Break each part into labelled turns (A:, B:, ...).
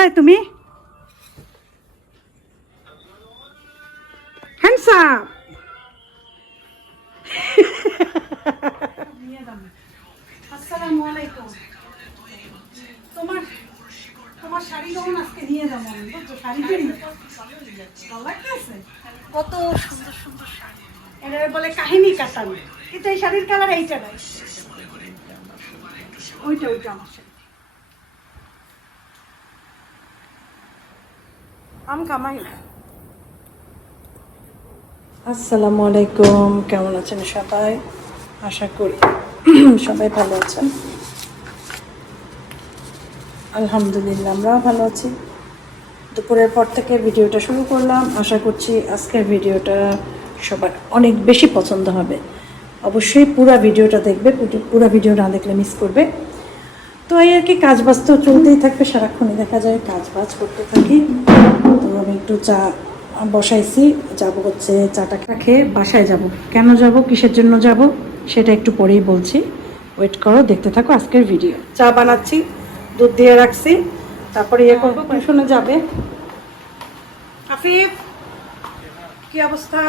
A: কোথায় তুমি? হ্যান্ডসাম আসসালামু আলাইকুম। তোমার তোমার শাড়ি কেমন আজকে? নিয়ে যাব আমি বুঝছ শাড়ি কিনি। ভালো লাগতেছে? কত সুন্দর সুন্দর শাড়ি। এটা বলে কাহিনী কাটানো। কিন্তু এই শাড়ির কালার এইটা নাই। ওইটা ওইটা আমার আম কামাই। আসসালামু আলাইকুম, কেমন আছেন সবাই? আশা করি সবাই ভালো আছেন। আলহামদুলিল্লাহ, আমরাও ভালো আছি। দুপুরের পর থেকে ভিডিওটা শুরু করলাম। আশা করছি আজকের ভিডিওটা সবার অনেক বেশি পছন্দ হবে। অবশ্যই পুরো ভিডিওটা দেখবে, পুরো ভিডিও না দেখলে মিস করবে। তো এই আর কি কাজ বাজ তো চলতেই থাকবে সারাক্ষণই দেখা যায় কাজ বাজ করতে থাকি। তো আমি একটু চা বসাইছি যাব হচ্ছে চাটা খেয়ে বাসায় যাব। কেন যাব কিসের জন্য যাব সেটা একটু পরেই বলছি। ওয়েট করো দেখতে থাকো আজকের ভিডিও চা বানাচ্ছি দুধ দিয়ে রাখছি তারপরে ইয়ে করব টিউশনে যাবে। আফিফ কি অবস্থা?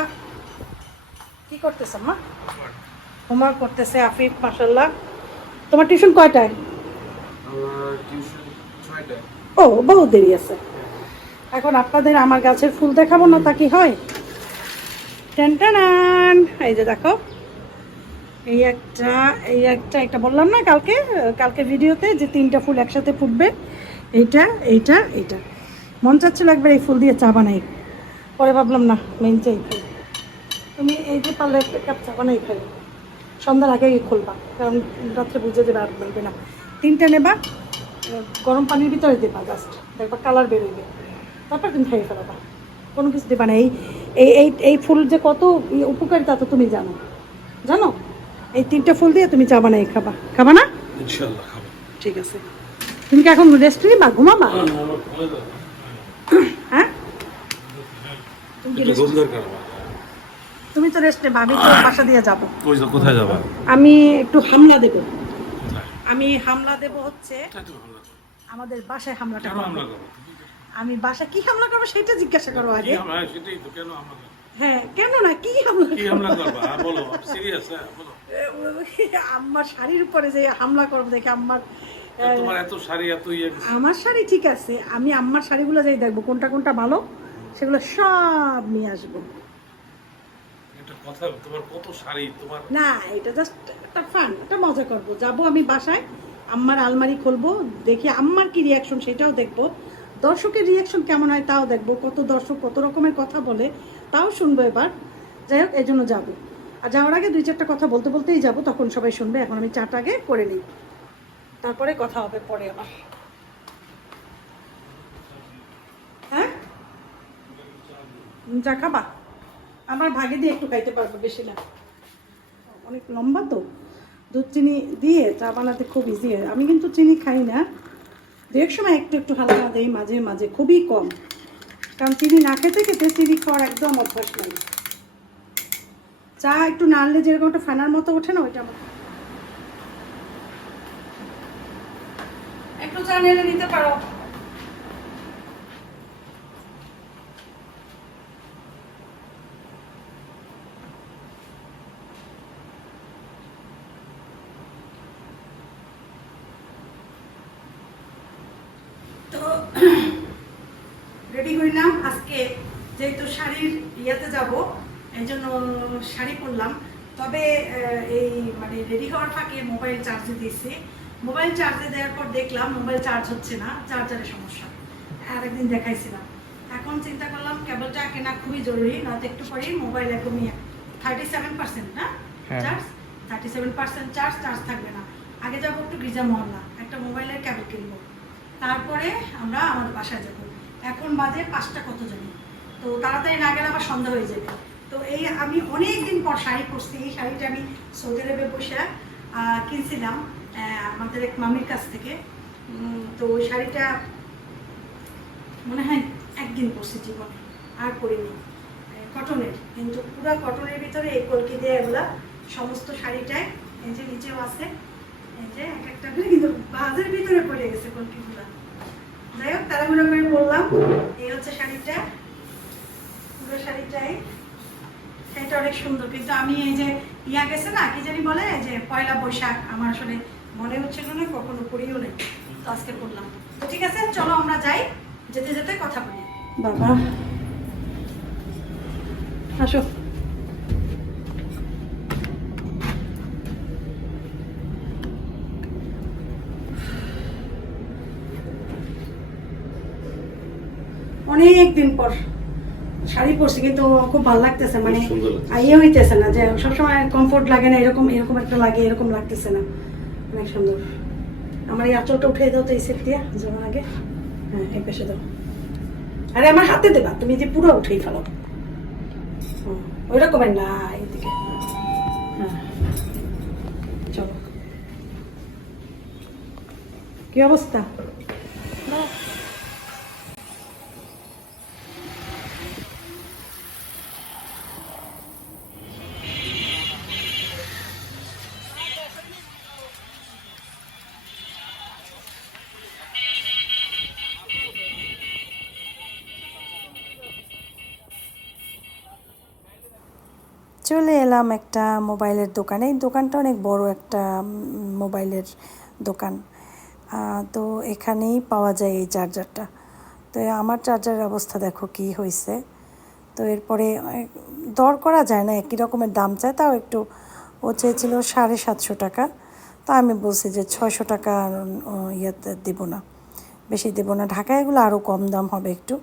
A: কি করতেছে মা? হোমওয়ার্ক করতেছে আফিফ মাসাল্লাহ তোমার টিউশন কয়টায়? ও বহু দেরি আছে। এখন আপনাদের আমার গাছের ফুল দেখাবো না তা কি হয়? টেন টানান এই যে দেখো, এই একটা এই একটা এটা বললাম না কালকে কালকে ভিডিওতে যে তিনটা ফুল একসাথে ফুটবে, এইটা এইটা এইটা। মন চাচ্ছিল একবার এই ফুল দিয়ে চা বানাই। পরে ভাবলাম, না মেন চাই ফুল। তুমি এই যে পারলে একটা কাপ চা বানাই ফেলো। সন্ধ্যার আগে খুলবা, কারণ রাত্রে বুঝে দেবে আর বলবে না। তিনটা নেবা গরম পানির ভিতরে দেবা জাস্ট দেখবা কালার বেরোবে তারপর তুমি খাইয়ে ফেলাবা। কোনো কিছু দেবা না। এই এই এই এই ফুল যে কত ই- উপকারিতা তো তুমি জানো। জানো? এই তিনটা ফুল দিয়ে তুমি চা এই খাবা। খাবা না?
B: খাব।
A: ঠিক আছে। তুমি কি এখন রেস্ট নিবা? ঘুমাবা? হ্যাঁ? তুমি তো রেস্ট নেবা আমি তো বাসা দিয়ে যাব।
B: কোথায় যাবা?
A: আমি একটু হামলা দেব। আমি হামলা দেব হচ্ছে? আমাদের বাসায় হামলাটা।
B: হামলা
A: আমি বাসা কি হামলা করব সেটা জিজ্ঞাসা করো আগে।
B: হ্যাঁ, সেটাই তো কেন হামলা
A: হ্যাঁ কেন না কি হামলা
B: করবা? হ্যাঁ, বলো সিরিয়াস হ্যাঁ বলো।
A: আম্মার শাড়ির উপরে যে হামলা করব দেখে আম্মার
B: তোমার এত শাড়ি এত ইয়ে
A: আমার শাড়ি ঠিক আছে আমি আম্মার শাড়িগুলো যাই দেখব কোনটা কোনটা ভালো সেগুলো সব নিয়ে আসব। না, এটা জাস্ট একটা ফান একটা মজা করব। যাব আমি বাসায়, আম্মার আলমারি খুলবো, দেখি আম্মার কি রিয়াকশন সেটাও দেখব। দর্শকের রিয়াকশন কেমন হয় তাও দেখব, কত দর্শক কত রকমের কথা বলে তাও শুনব এবার। যাই হোক, এই জন্য যাব। আর যাওয়ার আগে দুই চারটা কথা বলতে বলতেই যাব, তখন সবাই শুনবে, এখন আমি চাটা আগে করে নিই। তারপরে কথা হবে পরে আবার। হ্যাঁ? চা খাবা? আমার ভাগে দিয়ে একটু খাইতে পারব বেশি না। অনেক লম্বা তো। দুধ চিনি দিয়ে চা বানাতে খুব ইজি হয়। আমি কিন্তু চিনি খাই না। দু এক সময় একটু একটু হালকা দেই মাঝে মাঝে, খুবই কম। কারণ চিনি না খেতে খেতে চিনি খাওয়ার একদম অভ্যাস নাই। চা একটু নাড়লে যেরকম একটা ফ্যানার মতো ওঠে না, ওইটা আমার একটু চা নিতে পারো তো রেডি করলাম আজকে যেহেতু শাড়ির ইয়েতে যাব এই জন্য শাড়ি পরলাম। তবে এই মানে রেডি হওয়ার ফাঁকে মোবাইল চার্জে দিয়েছি। মোবাইল চার্জে দেওয়ার পর দেখলাম মোবাইল চার্জ হচ্ছে না চার্জারের সমস্যা। আর একদিন দেখাইছিলাম। এখন চিন্তা করলাম কেবলটা কেনা খুবই জরুরি নয়তো একটু পরেই মোবাইল একদমই থার্টি সেভেন পার্সেন্ট না। Charge thirty seven percent charge charge থাকবে না। আগে যাব একটু গির্জা মহল্লা একটা মোবাইলের কেবল কিনবো। তারপরে আমরা আমাদের বাসায় যাব। এখন বাজে পাঁচটা কত জানি তো তাড়াতাড়ি না গেলে আবার সন্ধ্যা হয়ে যাবে। তো এই আমি অনেক দিন পর শাড়ি পরছি, এই শাড়িটা আমি সৌদি আরবে বসে কিনছিলাম আমাদের এক মামির কাছ থেকে। তো ওই শাড়িটা মনে হয় একদিন পরছি জীবনে, আর পরিনি। কটনের কিন্তু পুরো কটনের ভিতরে এই কলকি দিয়ে এগুলা, সমস্ত শাড়িটাই, এই যে নিচেও আছে, এই যে এক একটা কিন্তু বাজের ভিতরে পড়ে গেছে কলকিগুলা। যাই হোক তাড়াহুড়ো করে বললাম, এই হচ্ছে শাড়িটা, পুরো শাড়িটাই। এটা অনেক সুন্দর, কিন্তু আমি এই যে ইয়া গেছে না, কি জানি বলে যে পয়লা বৈশাখ, আমার আসলে মনে হচ্ছিল না কখনো পড়িও নেই। তো আজকে পড়লাম। তো ঠিক আছে, চলো আমরা যাই, যেতে যেতে কথা বলি। বাবা। আসো। অনেক দিন পর শাড়ি পরছি কিন্তু খুব ভালো লাগতেছে মানে। ইয়ে হইতেছে না যে সবসময় কমফোর্ট লাগে না এরকম এরকম একটা লাগে এরকম লাগতেছে না। অনেক সুন্দর। আমার এই আঁচলটা উঠে দাও তো এই সেট দিয়া যেমন আগে। হ্যাঁ এই পেশে দাও। আরে আমার হাতে দেবা তুমি যে পুরো উঠেই ফেলো। ওই রকমের না এইদিকে হ্যাঁ। চলো। কি অবস্থা?
C: চলে এলাম একটা মোবাইলের দোকানে। এই দোকানটা অনেক বড় একটা মোবাইলের দোকান। তো এখানেই পাওয়া যায় এই চার্জারটা। তো আমার চার্জারের অবস্থা দেখো কি হয়েছে তো এরপরে দর করা যায় না, একই রকমের দাম চায়, তাও একটু ও চেয়েছিল সাড়ে সাতশো টাকা। তা আমি বলছি যে ছয়শো টাকা ইয়েতে দেবো না, বেশি দেবো না। ঢাকায় এগুলো আরও কম দাম হবে একটু।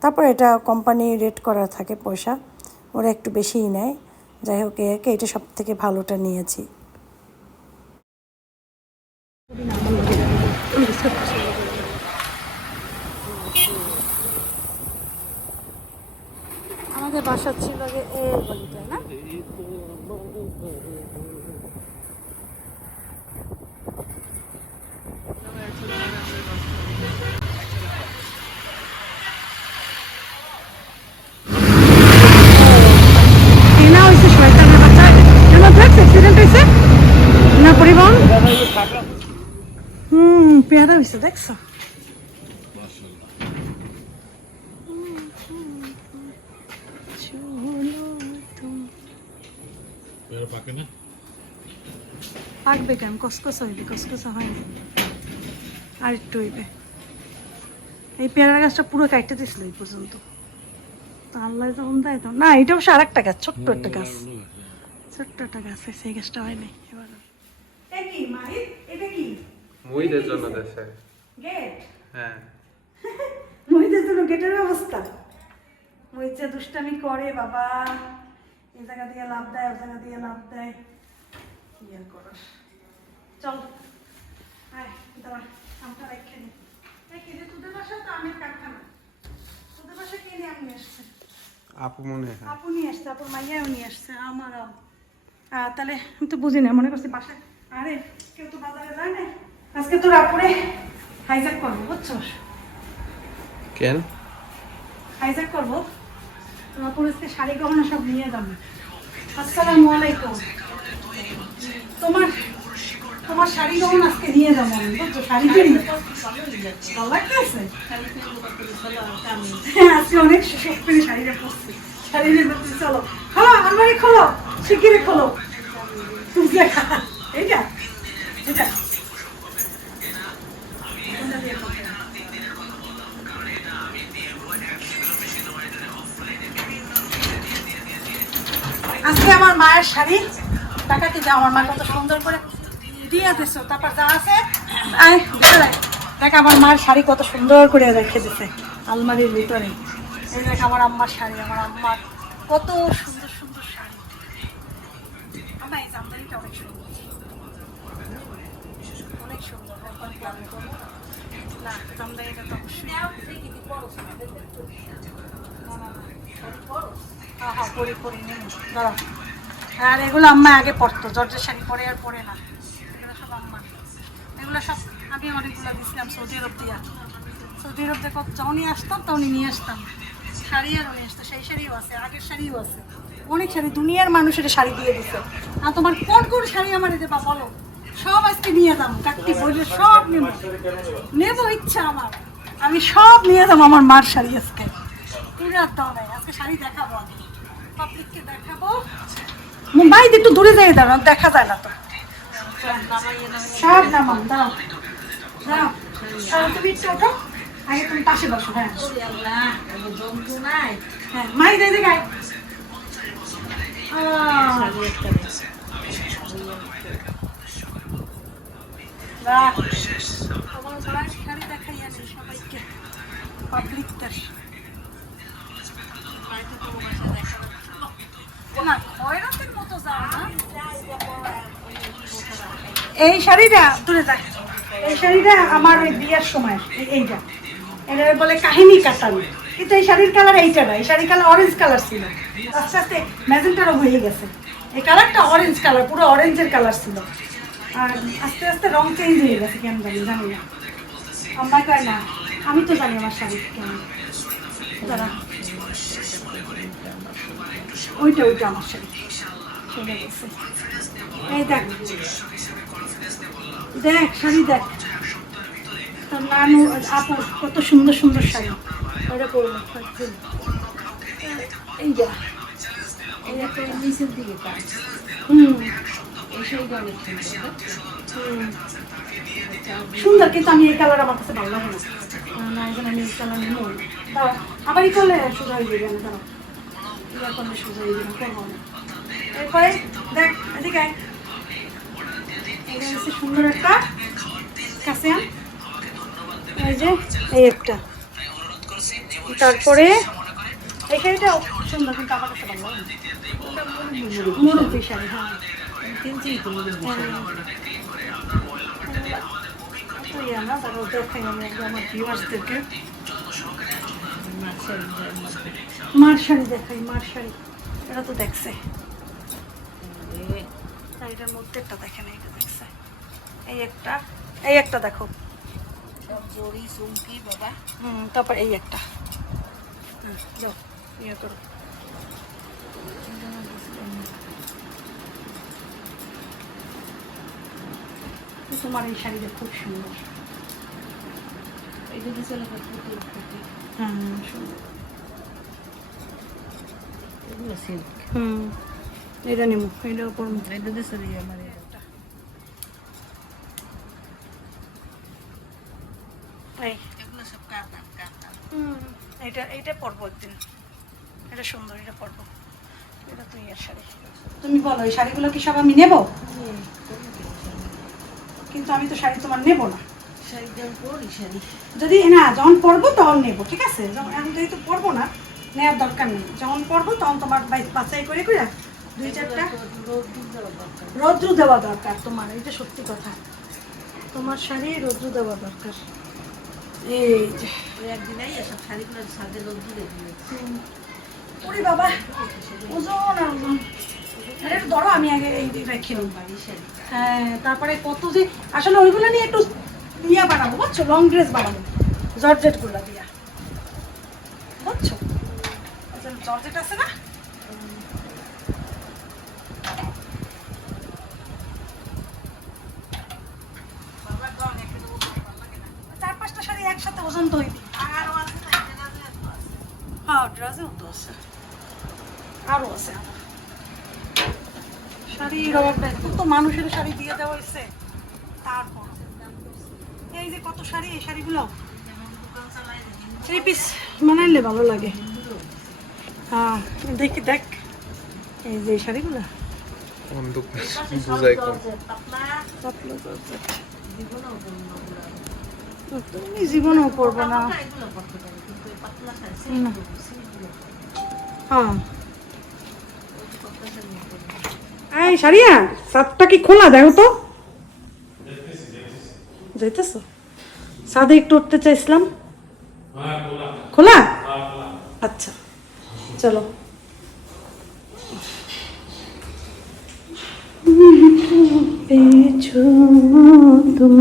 C: তারপর এটা কোম্পানি রেট করা থাকে পয়সা, ওরা একটু বেশিই নেয়। যাই হোক একে এটা সব থেকে ভালোটা নিয়েছি।
A: আমাদের বাসা ছিল যে এর গলিতে না কেনা হয়েছে শয়তানের বাচ্চা এর মধ্যে অ্যাক্সিডেন্ট হয়েছে না পরিবহন হুম পেয়ারা হয়েছে দেখছ পাকবে কেন কসকস হইবে কসকস হয়নি আর একটু হইবে এই পেয়ারা গাছটা পুরো কাটতে দিছিল এই পর্যন্ত তো আল্লাহ যখন দেয় তো না এটা অবশ্য আর একটা গাছ ছোট্ট একটা গাছ ছোট্ট একটা গাছ এই গাছটা হয় নাই এবার কি মাহিত এটা কি
D: মুইদের জন্য দেশে।
A: গেট
D: হ্যাঁ।
A: মহিদের জন্য গেটের অবস্থা মহিত যে দুষ্টামি করে বাবা। এই জায়গা দিয়ে লাভ দেয় ওই জায়গা দিয়ে লাভ দেয়। কি আর করার? চল। আয় দাঁড়া আমটা রেখে নি। এই কি তোদের বাসা তো আমের কারখানা। তোদের বাসা কে নিয়ে আম আসছে?
D: আপু মনে হয়।
A: আপু নিয়ে আসছে আপুর মাইয়াও নিয়ে আসছে আমার আহ, তাহলে আমি তো বুঝি না মনে করছি বাসায় আরে কেউ তো বাজারে যায় না আজকে তোর আপুরে হাইজাক করব বুঝছ
D: কেন?
A: হাইজাক করব। তোমার পুলিশকে শাড়ি গহনা সব নিয়ে যাব। আসসালামু আলাইকুম। তোমার তোমার শাড়ি গহনা আজকে নিয়ে যাব আমি বুঝছ? শাড়ি কিনি? ভালো লাগতেছে? হ্যাঁ আজকে অনেক শখ করে শাড়িটা পরছি শাড়ি নিয়ে চলো। খোলো আলমারি খোলো শিগগিরি খোলো। এইটা এটা আমার মায়ের শাড়ি টাকাতে যাও, আমার মা কত সুন্দর করে দিয়ে দিছো, তারপর যা আছে দেখ আমার মায়ের শাড়ি কত সুন্দর করে রেখে দিছে, আলমারির ভিতরে। এই দেখ আমার আম্মার শাড়ি, আমার আম্মার কত সুন্দর সুন্দর শাড়ি। আমার এই জামদানিটা অনেক সুন্দর। অনেক সুন্দর। না, জামদানিটা তো অবশ্যই। হ্যাঁ হ্যাঁ পরি পরি নেই দাঁড়া আর এগুলো আম্মা আগে পরতো জর্জের শাড়ি পরে আর পরে না। এগুলো সব আম্মা। এগুলো সব আমি অনেকগুলো দিয়েছিলাম সৌদি আরব দিয়া। সৌদি আরব থেকে যখনই আসতাম তখনই নিয়ে আসতাম। শাড়ি আর নিয়ে আসতো, সেই শাড়িও আছে, আগের শাড়িও আছে। অনেক শাড়ি, দুনিয়ার মানুষের শাড়ি দিয়ে দিছে। আর তোমার কোন কোন শাড়ি আমার দেবা বলো? সব আজকে নিয়ে যাব কাকটি বললে সব নেব। নেব ইচ্ছা আমার। আমি সব নিয়ে যাব আমার মার শাড়ি আজকে। পুরো দাও নাই আজকে শাড়ি দেখাবো আমি। পাবলিককে দেখাবো। মুম্বাই একটু দূরে যাই দাঁড়ান দেখা যায় না তো। সব নামান দাঁড়াও। তুমি একটু আগে তুমি পাশে বসো হ্যাঁ। হ্যাঁ মাই যাই দেখায় আমার মায়ের না, খয়রাতের মতো এই শাড়িটা দূরে যাক এই শাড়িটা আমার ওই বিয়ের সময় এইটা। এটা বলে কাহিনী কাটানো কিন্তু এই শাড়ির কালার এইটা না। এই শাড়ির কালার অরেঞ্জ কালার ছিল। আস্তে আস্তে ম্যাজেন্টারও হয়ে গেছে। এই কালারটা অরেঞ্জ কালার পুরো অরেঞ্জের কালার ছিল। আর আস্তে আস্তে রং চেঞ্জ হয়ে গেছে, কেন জানি জানি না। আমার না, আমি তো জানি আমার শাড়ি কেমন। দাঁড়া। ওইটা ওইটা আমার সাথে। এই দেখ দেখ, শাড়ি দেখ। তোর নানু আপু কত সুন্দর সুন্দর শাড়ি। ওইটা করব এই যা হুম হুম। সুন্দর, কিন্তু আমি এই কালার আমার কাছে ভালো লাগে না। আমি এই কালার নেব আবার ই করলে সোজা হয়ে যাবে হয়ে সুন্দর একটা যে এই একটা। তারপরে সুন্দর কিন্তু আমার কাছে ভালো হ্যাঁ। মার শাড়ি দেখাই মার শাড়ি এটা তো দেখছে। শাড়িটার মধ্যে একটা দেখে না এটা দেখছে। এই একটা এই একটা দেখো। হুম তারপর এই একটা। হুম, যাও ইয়ে করো। তোমার এই শাড়িটা খুব সুন্দর। হুম এটা নেব এটা উপর এই হুম এটা এইটা পরবো একদিন এটা সুন্দর এটা পরবো এটা শাড়ি তুমি বলো, এই শাড়িগুলো কি সব আমি নেব? কিন্তু আমি তো শাড়ি তোমার নেব না। যদি না যখন পরবো তখন নেব ঠিক আছে? যখন এখন যেহেতু পরবো না নেওয়ার দরকার নেই। যখন পরবো তখন তোমার বাছাই করে করে দুই চারটা রৌদ্র দেওয়া দরকার তোমার এটা সত্যি কথা। তোমার শাড়ি রৌদ্র দেওয়া দরকার। এই যে। ওরে বাবা ওজন আর ওজন। একটু ধরো আমি আগে এই রেখে নিই হ্যাঁ তারপরে কত যে আসলে ওইগুলো নিয়ে একটু ইয়া বানাবো বুঝছ? লং ড্রেস বানাবো। জর্জেটগুলো দিয়া। বুঝছ? আচ্ছা, জর্জেট আছে না? চার পাঁচটা শাড়ি একসাথে ওজন তো হইবি হ্যাঁ তো আছে। আরও আছে। শাড়ির মানুষের শাড়ি দিয়ে দেওয়া হয়েছে। কত শাড়ি? এই শাড়িগুলো? থ্রি পিস বানাইলে ভালো লাগে। হ্যাঁ দেখি দেখ। এই যে শাড়িগুলো। তুমি জীবনেও না। হ্যাঁ। এই সাতটা কি খোলা? দেখো তো। যাইতেছো? সাদে একটু উঠতে চাইছিলাম খোলা আচ্ছা চলো बेचो तुम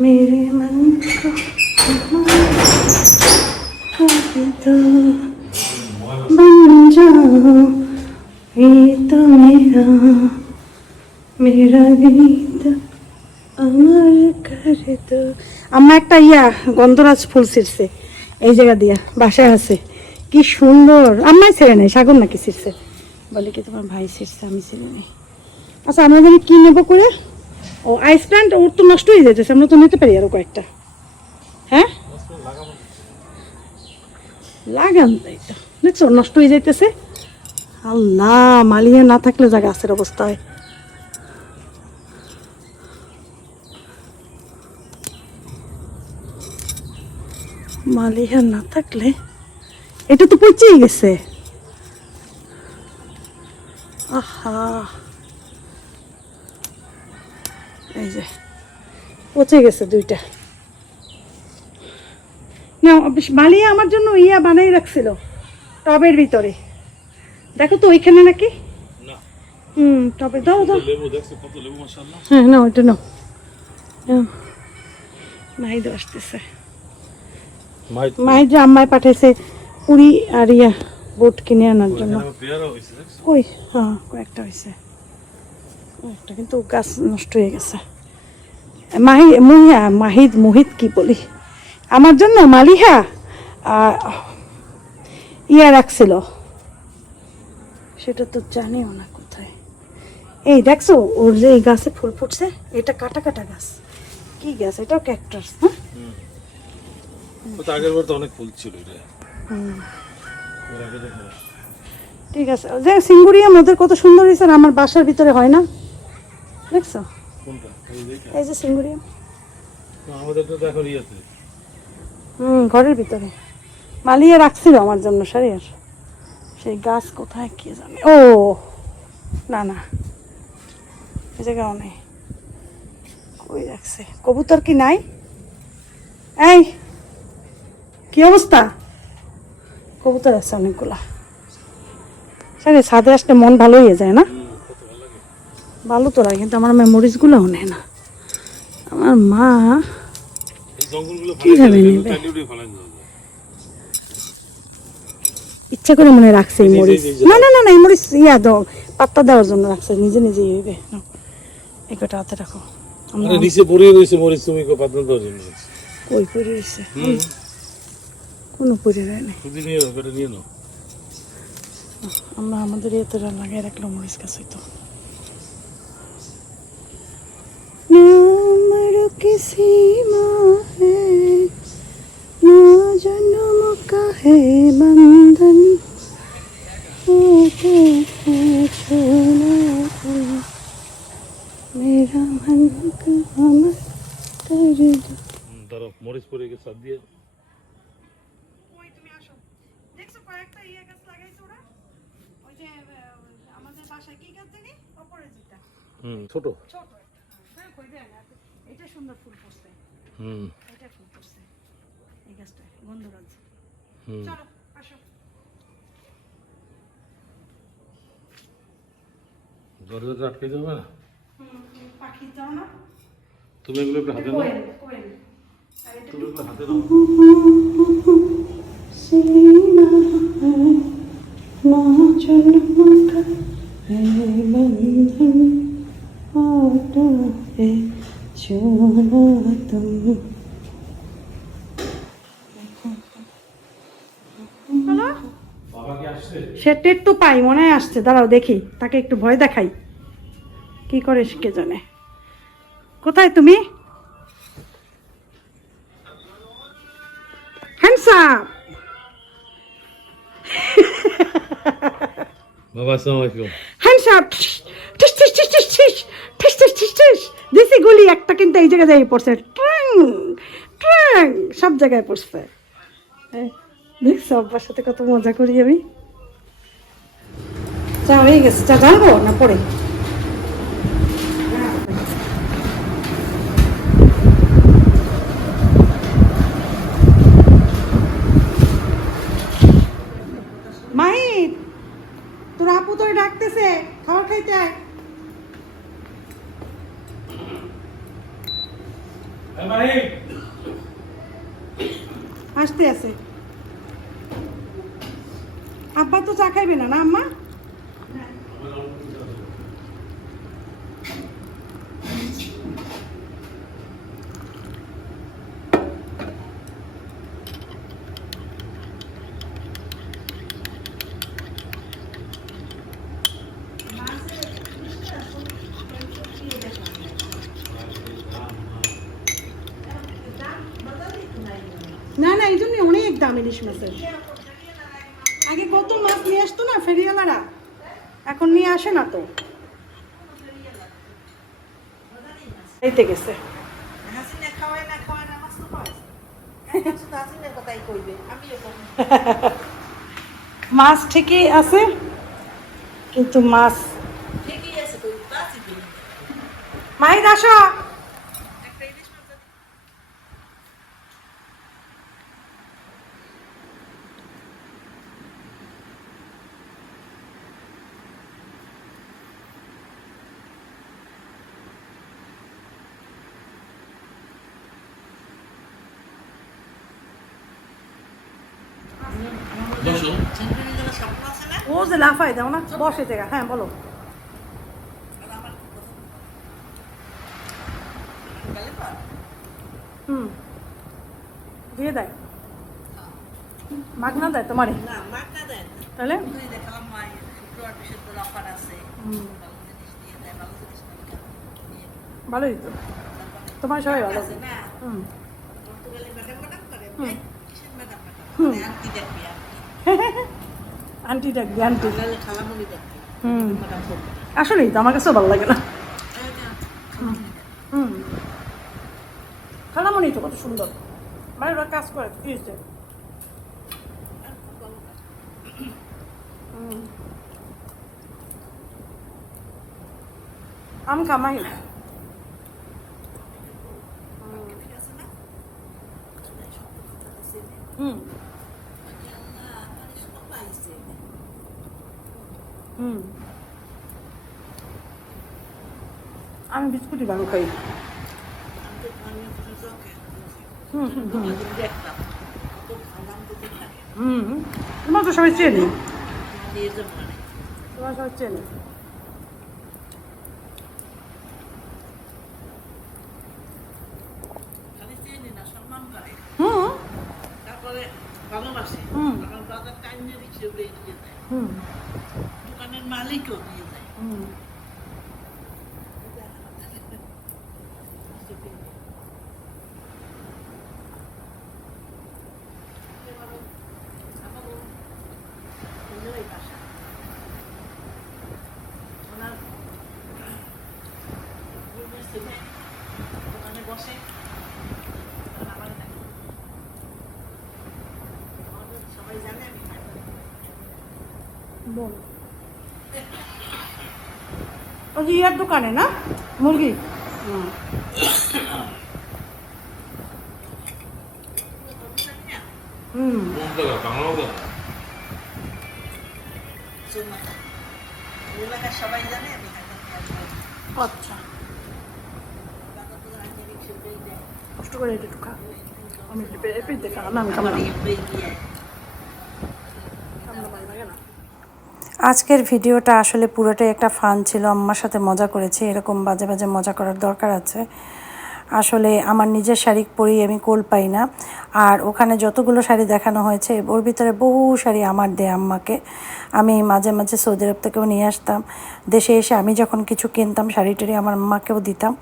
A: मेरे मन को कभी तो बन जाओ ये तो मेरा मेरा गीत আমার ঘরে তো আমার একটা ইয়া, গন্ধরাজ ফুল ছিঁড়ছে। এই জায়গা দিয়া, বাসায় আছে। কি সুন্দর। আমার ছেড়ে নেই সাগর নাকি ছিঁড়ছে? বলে কি তোমার ভাই ছিঁড়ছে, আমি ছেড়ে নেই। আচ্ছা আমরা জানি কী নেব করে ও আইস প্ল্যান্ট ওর তো নষ্ট হয়ে যেতেছে আমরা তো নিতে পারি আরও কয়েকটা। হ্যাঁ? লাগান তাই তো। দেখছ, নষ্ট হয়ে যাইতেছে। আল্লাহ, মালিয়া না থাকলে জায়গা আসের অবস্থা হয় মালিহা না থাকলে এটা তো পচেই গেছে। আহা। এই যে পচে গেছে দুইটা। না মালিয়া আমার জন্য ইয়া বানাই রাখছিল টবের ভিতরে। দেখো তো ওইখানে নাকি? হুম টবে দাও দাও। হ্যাঁ না ওইটা নাও। নাই আসতেছে। মাহিদ যে আম্মায় পাঠাইছে পুরি আর ইয়া বুট কিনে আনার জন্য।
B: পেয়ারা হইছে দেখছ
A: ওই হ্যাঁ কয়েকটা হয়েছে কয়েকটা কিন্তু গাছ নষ্ট হয়ে গেছে। মাহি মুহিয়া মাহিদ মোহিত কি বলি? আমার জন্য মালিহা ইয়া রাখছিল সেটা তো জানিও না কোথায় এই দেখছ ওর যে এই গাছে ফুল ফুটছে এটা কাটা কাটা গাছ। কি গাছ? এটাও ক্যাক্টাস হ্যাঁ
B: আগের বার তো অনেক ফুল ছিল এটা। দেখো
A: ঠিক আছে। যে সিঙ্গুরিয়া মধ্যে কত সুন্দর হয়েছে আমার বাসার ভিতরে হয় না। দেখছ?
B: এই দেখো
A: যে সিঙ্গুরিয়া।
B: আমাদের তো এখন ইয়েতে।
A: হুম ঘরের ভিতরে। মালিয়ে রাখছিল আমার জন্য সারিয়ার সেই গাছ কোথায় কে জানে? ও! না না। এই জায়গাও নেই। কই রাখছে? কবুতর কি নাই? এই! কি অবস্থা? কবুতর আছে অনেকগুলা। সারি ছাদে আসলে মন ভালো হয়ে যায় না? ভালো তো লাগে কিন্তু আমার মেমোরিজগুলোও নেয় না। আমার মা নেবে? ইচ্ছা করে মনে রাখছে এই মরিচ না না না না এই মরিচ ইয়া দাও পাত্তা দেওয়ার জন্য রাখছে নিজে নিজে হইবে। এই হাতে রাখো। আমরা
B: নিচে পড়ে রয়েছে মরিচ তুমি কো পাতনা তো জন্য
A: কই পড়ে রয়েছে কোনো পড়ে
B: যায় না
A: আমরা আমাদের এতে লাগাই রাখলে মরিচ গাছ হইতো। সীমা হে না জন্ম কাহে বন্ধন
B: ছোট
A: এটা সুন্দর ফুল ফুটছে
B: হুম।
A: এটা ফুল ফুটছে এই গাছটা গন্ধরাজ
B: হুম।
A: চলো আসো
B: দরজাটা আটকে যাবে না?
A: পাখি যাও না
B: তুমি এগুলো হাতে নাও। তুমি একটু হাতে নাও।
A: না ডুবে তো পাই মনে হয় আসছে। দাঁড়াও দেখি তাকে একটু ভয় দেখাই। কি করে কে জানে? কোথায় তুমি? হ্যান্ডসাপ
B: বাবা আসসালামু আলাইকুম।
A: হ্যান্ডসাম দেখছিস দিছি গুলি একটা কিন্তু এই জায়গায় যাই পড়ছে। ট্রাং ট্রাং, সব জায়গায় পড়ছে। দেখছ, আব্বার সাথে কত মজা করি আমি। চা হয়ে গেছে। চা জানব না পড়ে
B: এই
A: জন্যই অনেক দাম ইলিশ মাছের। আগে কত মাছ নিয়ে আসতো না ফেরিওয়ালারা? এখন নিয়ে আসে না তো। এইতে গেছে।
E: মাছ
A: ঠিকই আছে কিন্তু মাছ
E: ঠিকই আছে কই বাসি কই
A: মাহিদ আসো
E: একটা ইলিশ মাছ যদি
B: বসো
E: ছেঙ্গুড়ি গেলে স্বপ্ন আছে না
A: ও যে লাফাই দাও না বসে থেকে হ্যাঁ বলো। হুম। দিয়ে দেয়। মাগনা দেয় তোমারে। তাহলে? ভালোই তো তোমার সবাই ভালো। হুম
E: পর্তুগালে ম্যাডাম ম্যাডাম করে
A: হুম।
E: ভাই, কিসের ম্যাডাম
A: হুম।
E: ম্যাডাম আন্টি দেখবি
A: আন্টি ডাকবি আন্টি। হুম। আসলেই তো আমার কাছেও ভালো লাগে না হুম। খালামণি তো কত সুন্দর। মানে ওরা কাজ করে কি হয়েছে। আম কামাই হুম হুম ভালো খাই হুম হুম তোমার তো সবাই চেনে তোমার সবাই চেনে হুম
E: দোকানের মালিকও দিয়ে দেয়
A: হুম
E: দোকানে বসে সবাই জানে আমি খাই
A: বল ওই যে ইয়ার দোকানে না মুরগি আচ্ছা কষ্ট করে একটু খা আমি একটু দেখা আমি কামড় কামড় ভালো লাগে না
C: আজকের ভিডিওটা আসলে পুরোটাই একটা ফান ছিল, আম্মার সাথে মজা করেছি, এরকম বাজে বাজে মজা করার দরকার আছে। আসলে আমার নিজের শাড়ি পরেই আমি কোল পাই না, আর ওখানে যতগুলো শাড়ি দেখানো হয়েছে, ওর ভিতরে বহু শাড়ি আমার দেয় আম্মাকে। আমি মাঝে মাঝে সৌদি আরব থেকেও নিয়ে আসতাম, দেশে এসে আমি যখন কিছু কিনতাম শাড়ি টাড়ি আমার আম্মাকেও দিতাম।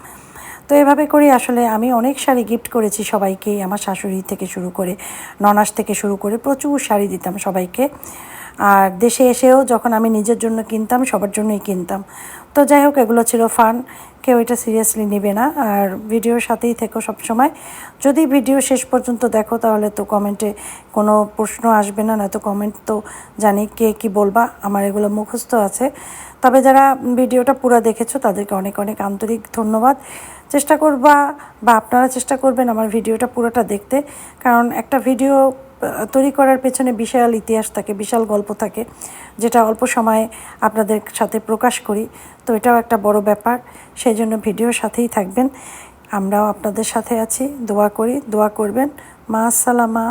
C: তো এভাবে করে আসলে আমি অনেক শাড়ি গিফট করেছি সবাইকে, আমার শাশুড়ি থেকে শুরু করে, ননাস থেকে শুরু করে প্রচুর শাড়ি দিতাম সবাইকে। আর দেশে এসেও যখন আমি নিজের জন্য কিনতাম, সবার জন্যই কিনতাম। তো যাই হোক, এগুলো ছিল ফান কেউ এটা সিরিয়াসলি নেবে না। আর ভিডিওর সাথেই থেকো সবসময়। যদি ভিডিও শেষ পর্যন্ত দেখো, তাহলে তো কমেন্টে কোনো প্রশ্ন আসবে না নয়তো কমেন্ট তো জানি কে কি বলবা, আমার এগুলো মুখস্থ আছে। তবে যারা ভিডিওটা পুরো দেখেছ, তাদেরকে অনেক অনেক আন্তরিক ধন্যবাদ। চেষ্টা করবা বা আপনারা চেষ্টা করবেন আমার ভিডিওটা পুরোটা দেখতে। কারণ একটা ভিডিও তৈরি করার পেছনে বিশাল ইতিহাস থাকে, বিশাল গল্প থাকে, যেটা অল্প সময়ে আপনাদের সাথে প্রকাশ করি। তো এটাও একটা বড় ব্যাপার, সেই জন্য ভিডিওর সাথেই থাকবেন। আমরাও আপনাদের সাথে আছি, দোয়া করি, দোয়া করবেন। মা আসসালামা